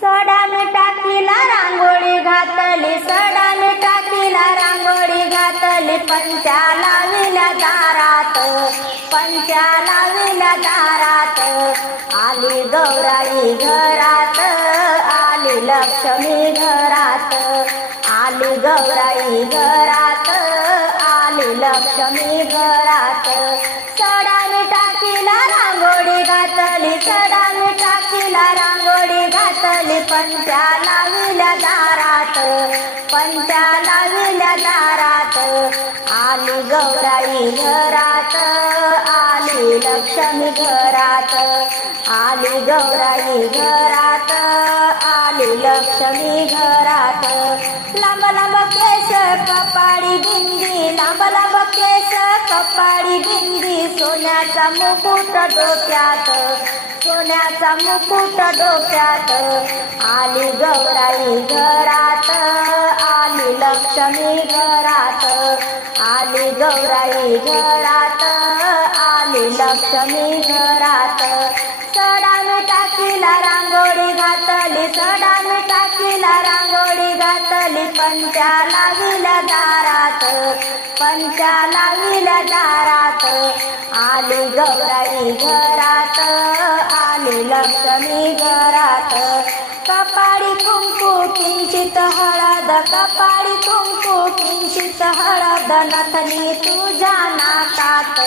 सडा मी टाकीला रांगोळी घातली सडा मी टाकीला रांगोळी घातली पंचा लाविल्या दारात पंचा लाविल्या दारात. आली गौराई घरात आली लक्ष्मी घरात. आली गौराई घरात आली लक्ष्मी घरात. घातली विल्या दारात पंचा विल्या दारात. आली गौराई घरात आली लक्ष्मी घरात. आली गौराई घरात आली लक्ष्मी घरात. लांब लांब केस कपाळी बिंदी लांब लांब केस कपाळी बिंदी सोन्याचा मुकुट डोक्यात सोन्याचा मुकुट डोक्यात. आली गौराई घरात आली लक्ष्मी घरात. आली गौराई घरात आली लक्ष्मी घरात. सडा टाकीला रांगोळी घातली सडान टाकीला रांगोळी घातली पंचा लाविल्या दारात पंचा लाविल्या दारात. आली गौराई घरात आली लक्ष्मी घरात. कपाळी कुंकू किंचित हळद कप किंचित हळद नथनी तुझ्या नाकात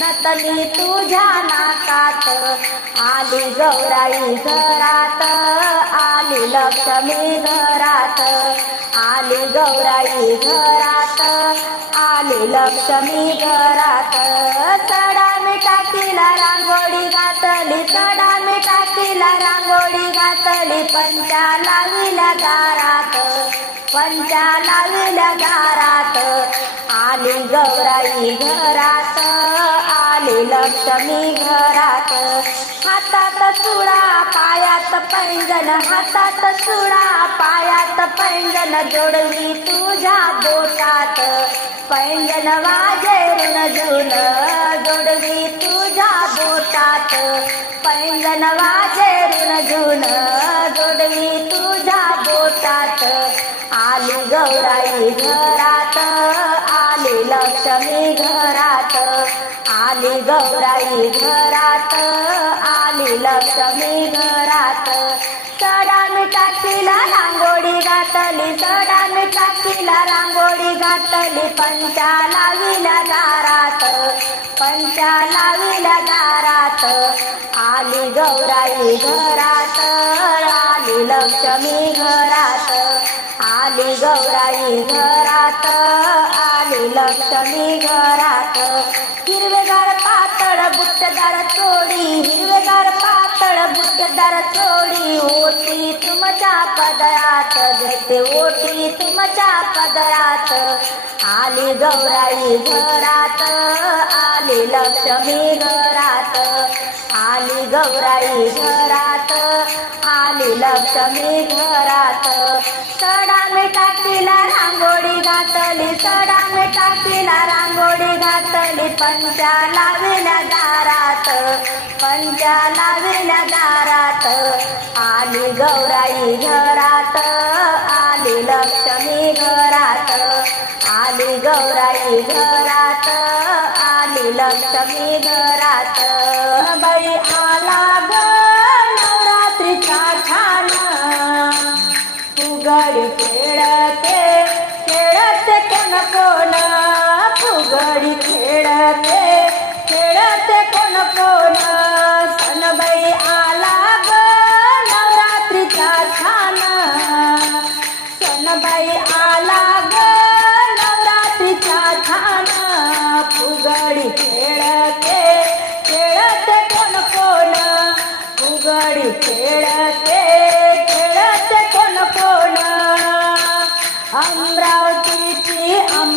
नथनी तुझ्या नाकात. आली गौराई घरात आली लक्ष्मी घरात. आली गौराई घरात आली लक्ष्मी घरात. सडा मिठा तिला रांगोळी घातली सडा मिठा तिला रांगोळी घातली पंचा लाविल्या दारात पंचा लाविल्या दारात. आली गौराई घरात आले लक्ष्मी घरात. हातात चुडा पायात पैंजन हातात चुडा पायात पैंजन जोडली तुझ्या बोटात. पैंजन वाजे ऋण जुन जोडली तुझ्या बोटात. पैंजन वाजे ऋण जुन जोडली तुझ्या बोटात. आली गौराई घरात. आली लक्ष्मी घरात आली गौराई घरात आली लक्ष्मी घरात. सडा मी रांगोळी घातली सडा मी तिला रांगोळी घातली पंचा लाविल्या दारात पंचा लाविल्या दारात. आली गौराई घरात आली लक्ष्मी घरात आली गौराई घरात. लक्ष्मी घरात हिरवेगार पातळ बुट्टदार तोडी हिरवे बुट्टदार ओटी तुमच्या पदरात. घेते ओटी तुमच्या पदरात. आली गौराई घरात. आली लक्ष्मी घरात. आली गौराई घरात. आली लक्ष्मी घरात. सडा मी रांगोळी घातली. सडा मी टाकीला रांगोळी घातली. पंचा लाविल्या दारात. पंचा लाविल्या दारात. आली गौराई घरात आली लक्ष्मी घरात. आली गौराई घरात आली लक्ष्मी घरात. बाई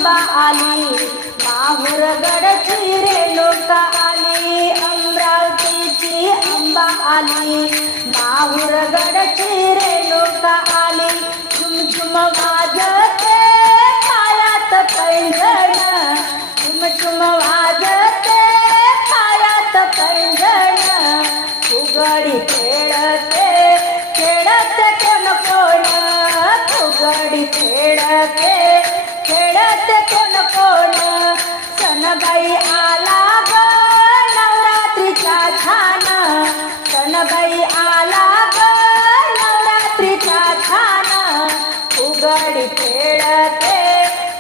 अंबा आली. माहूर गडची रे लोक आली. अमरावतीची अंबा आली. माहूर गडची रे लोक आली. झुमझुम वाजते पायात पैंजण. झुमझुम वाजते पायात पैंजण. फुगडी खेळते खेळत कोण? फुगडी खेळते. बाई आला ग नवरात्रीचा खाना सणबाई आला ग नवरात्रीचा खाना फुगडी खेळते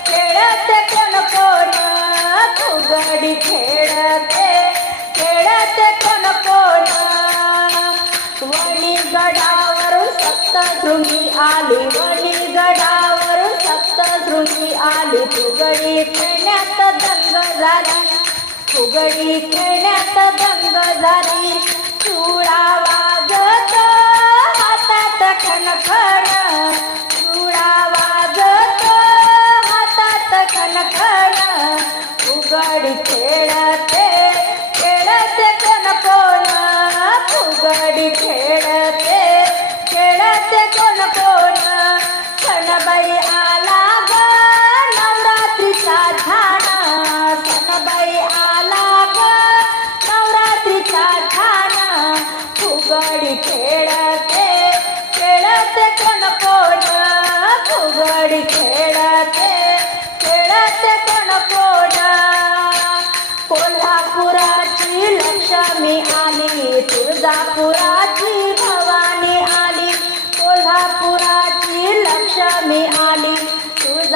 खेळते कोण कोण? फुगडी खेळते खेळते कोण कोण? वणी गडावरून सप्तशृंगी आली वणी गडावरून सप्तशृंगी आली फुगडी खेळ झाली फुगडी खेळण्यात दंग झाली चुळा वाजत हातात खनखन चुळा वाजत हातात खनखन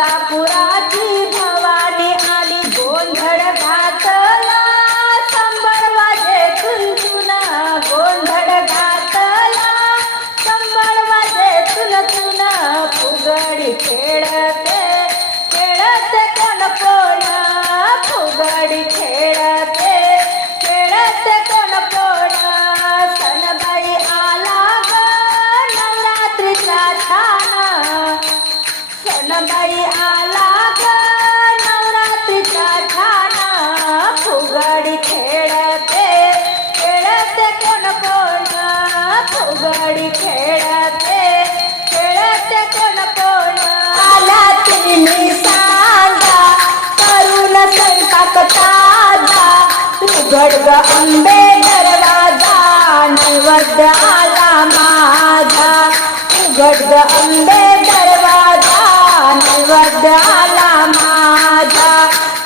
Sakura ji. उघडग अंबे दरवाजा नैवद्य आला माझा. उघडग अंबे दरवाजा नैवद्य आला माझा.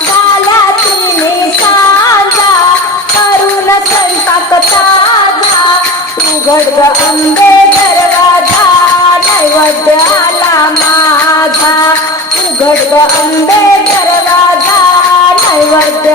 झाला तिने सांजा करून संताप ताजा. उघडग अंबे दरवाजा नैवद्य आला माझा. उघडग अंबे दरवाजा नैवद्य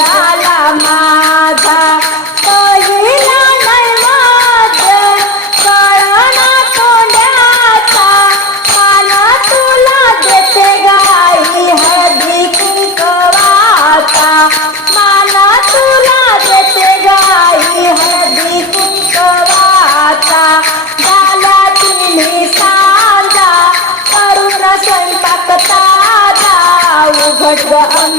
Allah.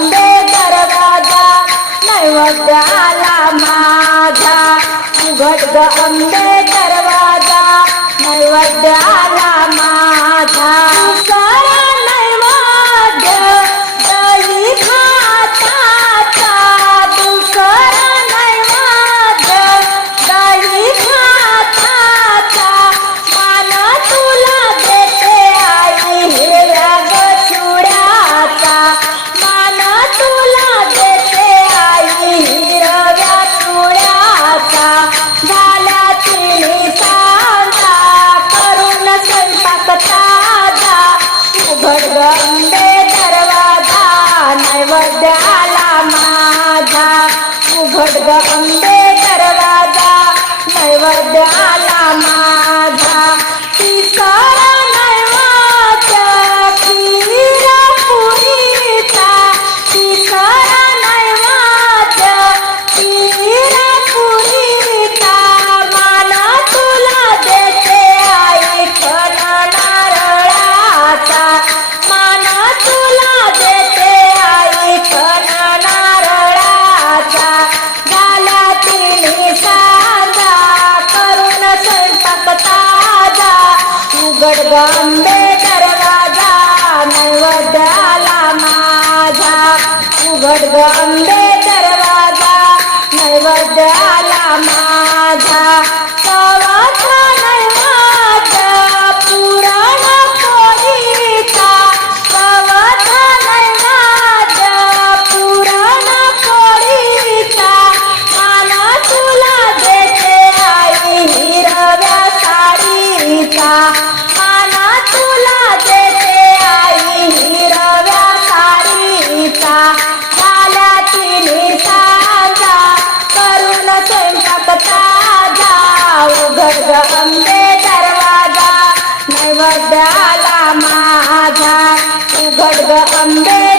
I'm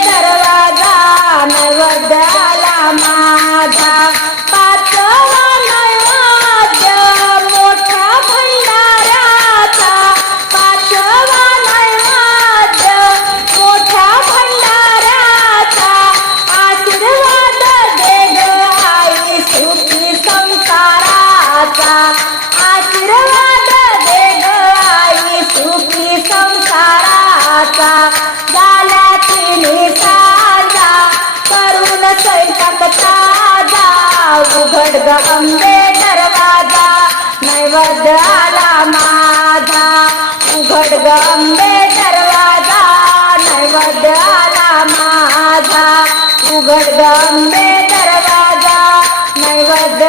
वैवर्ग आंबेडकर वाजा नैवर्ग आला माझा. उघड ग आंबेडकर वाजा नैवर्ग आला माझा. उघड ग आंबेडकर वाजा नैवर्ग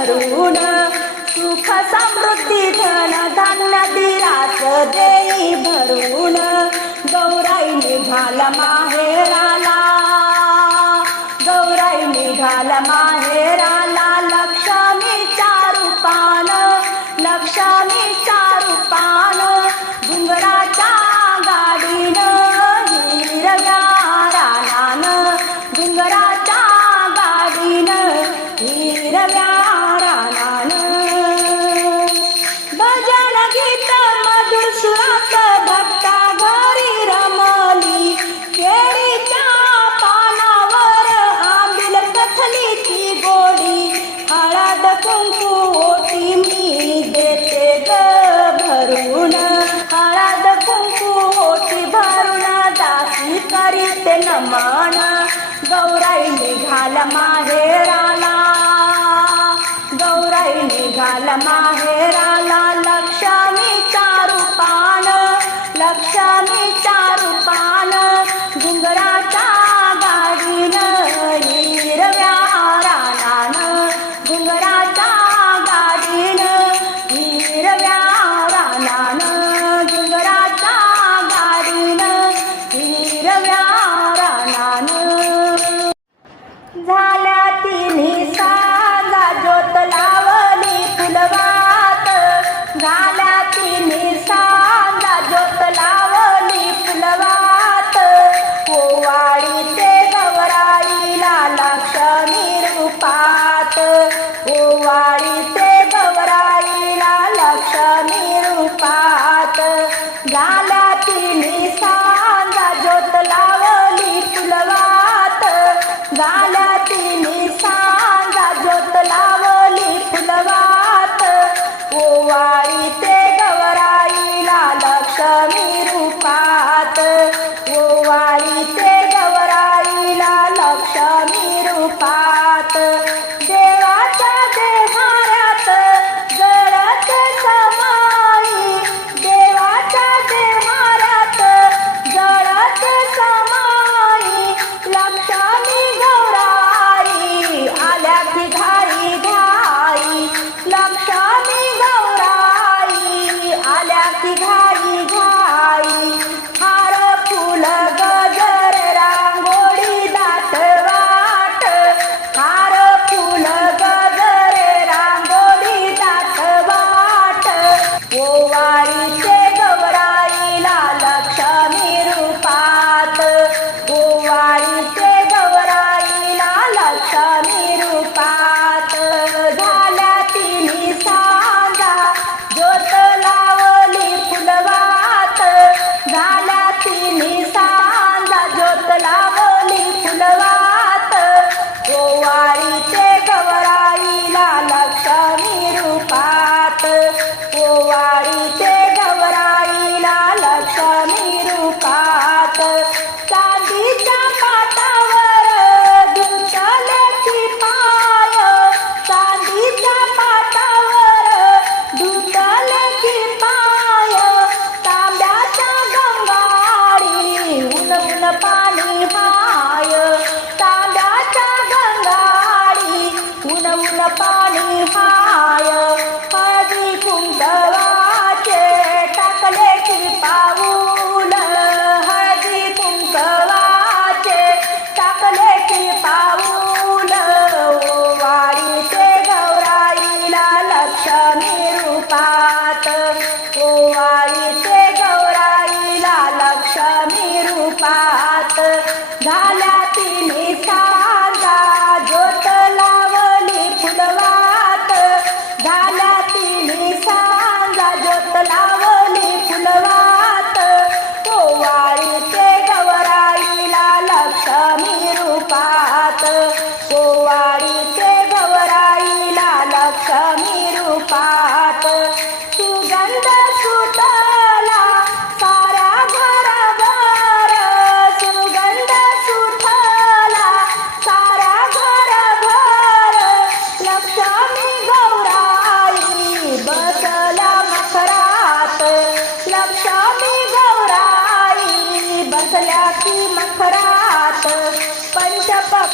करून सुख समृद्धी धन धान्य दिरास देई भरून. गौराई निघाल माहेराला. गौराई निघाल मा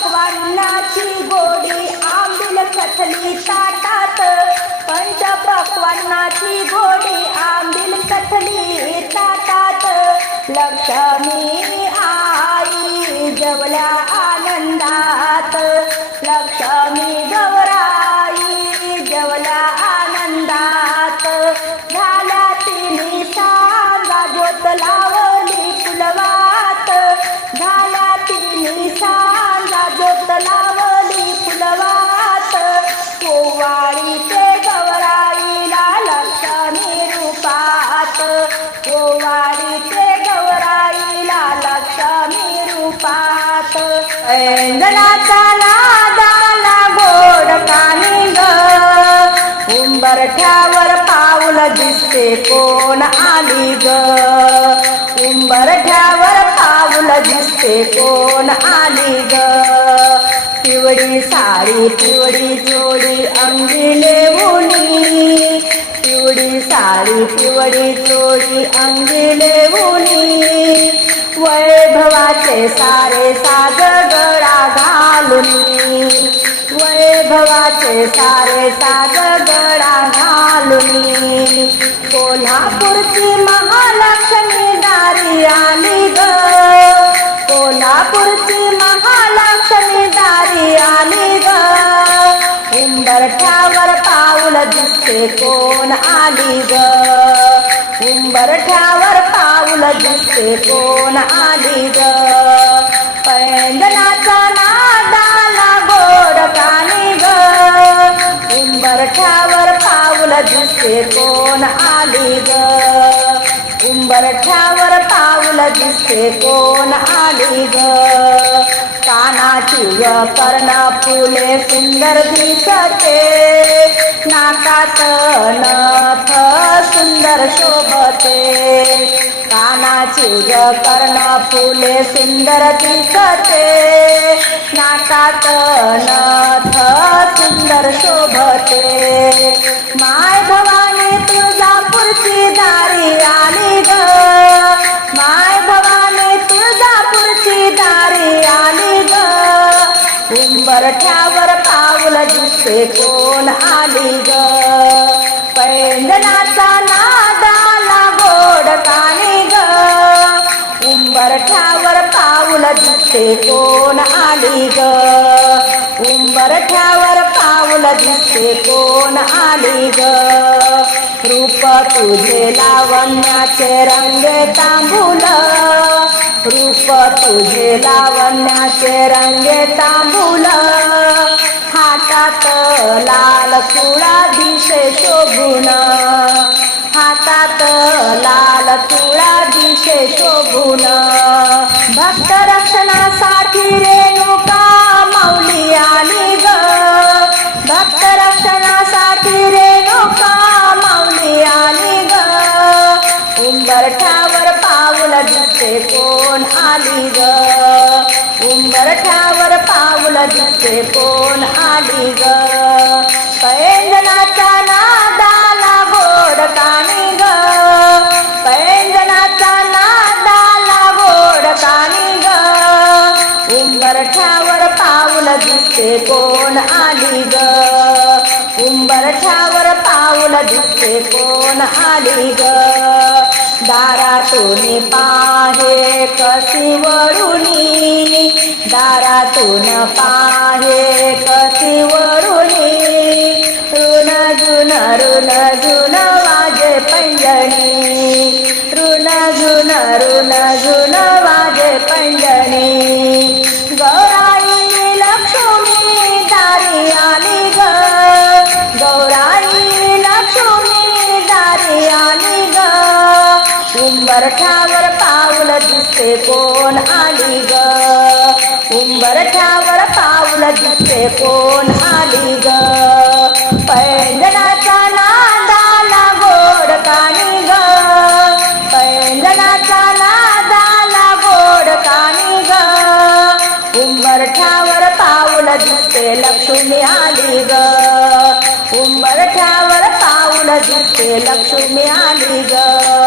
पकवानाची गोडी आंबील कथली ताटात. पंच पकवानाची गोडी आंबील कथली ताटात. लक्ष्मी आई जवल्या आनंदात. लक्ष्मी दिसते कोण आली ग? उंबरठ्यावर पाऊल दिसते कोण आली ग? पिवळी साडी पिवडी जोडी अंगी लेवणी पिवळी साडी पिवडी जोडी अंगी लेवणी वैभवाचे सारे साज गळा घालून. वैभवाचे सारे साज गळा घालून. कोल्हापूरची महालक्ष्मी दारी आली ग. कोल्हापूरची महालक्ष्मी दारी आली ग. उंबरठ्यावर पाऊल दिसते कोण आली ग. उंबरठ्यावर पाऊल दिसते कोण आली ग. पैंजनाचा नादाला गोड कानी ग. उंबरठ्यावर दिसते कोण आली ग? उंबरठ्यावर पाऊल दिसते कोण आली ग? कानाची व कर्ण फुले सुंदर दिसते. नाकात नथ सुंदर शोभते. कानाची व कर्ण फुले सुंदर दिसते नाकात नथ सुंदर शोभते. माय भवानी तुळजापूरची दारी आली ग. माय भवानी तुळजापूरची दारी आली ग. उंबरठ्यावर पाऊल दिसते कोण आली ग. पैंजनाचा उंबरठ्यावर पाऊल दिसते कोण आली ग? उंबरठ्यावर पाऊल दिसते कोण आली ग? रूप तुझे लावण्याचे रंग तांबूल. रूप तुझे लावण्याचे रंग तांबूल. हातात लाल तुळा दिशे शोभून. हातात लाल तुळा दिशे शोभून. भक्त रक्षणासाठी रेणुका माऊली आली ग? भक्त रक्षणासाठी रेणुका माऊली आली ग? उंबरठ्यावर पाऊल दिसते कोण आली ग? उंबरठ्यावर पाऊल दिसते कोण आली ग? पैंजनाचा दिसते कोण आली ग? उंबरठ्यावर पाऊल दिसते कोण आली ग? दारातून पाहे कशी वरुणी दारातून पाहे कशी वरुणी ऋण जुन ऋण जुन वाजे पैंजणी. ऋण जुन ऋण जुन वाजे पैंजणी उंबरठावर पाऊल दिसते कोण आली ग? उंबरठावर पाऊल दिसते कोण आली ग? पैंजनाचा नादाला गोड कानी ग. पैंजनाचा नादाला गोड कानी ग. उंबरठावर पाऊल दिसते लक्ष्मी आली ग. उंबरठावर पाऊल दिसते लक्ष्मी आली ग.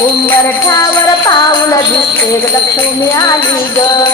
उंबरठावर पाऊल दिसते. लक्ष्मी आली ग.